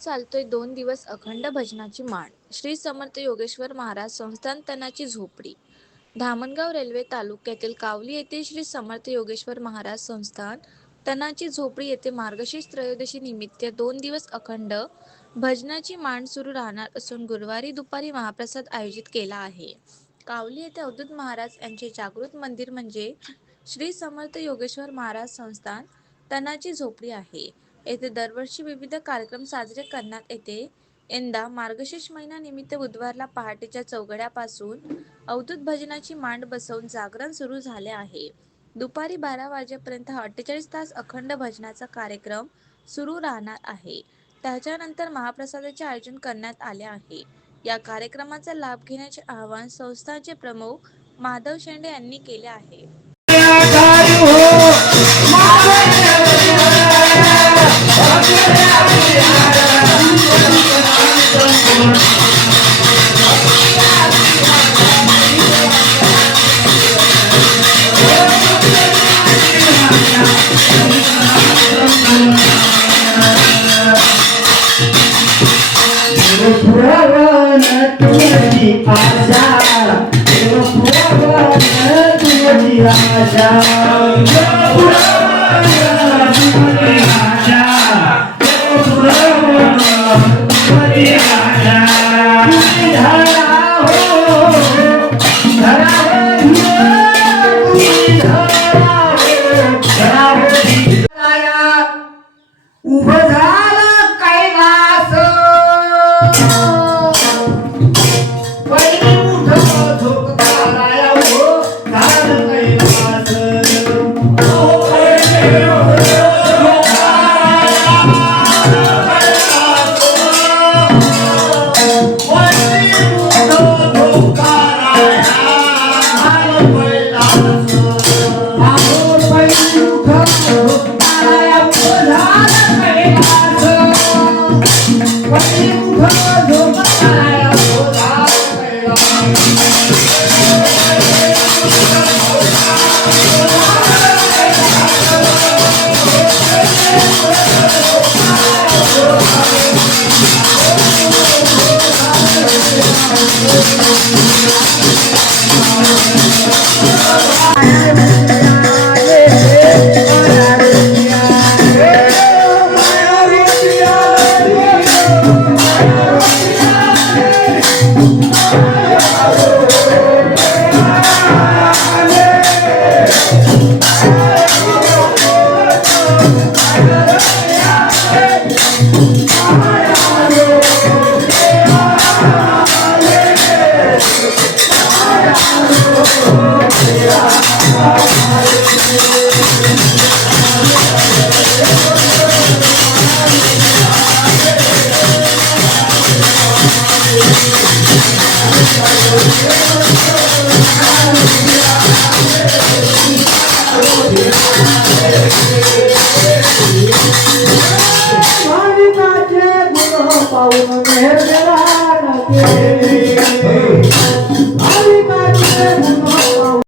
चालतोय 2 दिवस अखंड भजनाची माळ. श्री समर्थ योगेश्वर महाराज संस्थान तनाची झोपडी. धामणगाव रेल्वे तालुक्यातील कावली येथे श्री समर्थ योगेश्वर महाराज संस्थान तनाची झोपडी येथे मार्गशीर्ष त्रयोदशी निमित्त 2 दिवस अखंड भजनाची मांड सुरू राहणार असून गुरुवारी दुपारी महाप्रसाद आयोजित केला आहे. कावली येथे अवधूत महाराज यांचे जागृत मंदिर म्हणजे श्री समर्थ योगेश्वर महाराज संस्थान तनाची झोपडी आहे. येथे दरवर्षी विविध कार्यक्रम साजरे करण्यात येते. यंदा मार्गशीर्ष महिना निमित्त बुधवारला पहाटेच्या चौघड्यापासून अवधूत भजनाची मांड बसवून जागरण सुरू झाले आहे. दुपारी 12 वाजेपर्यंत 48 तास अखंड भजनाचा कार्यक्रम सुरू राहणार आहे. त्याच्यानंतर महाप्रसादाचे आयोजन करण्यात आले आहे. या कार्यक्रमाचा लाभ घेण्याचे आवाहन संस्थानचे प्रमुख माधव शेंडे यांनी केले आहे. आशा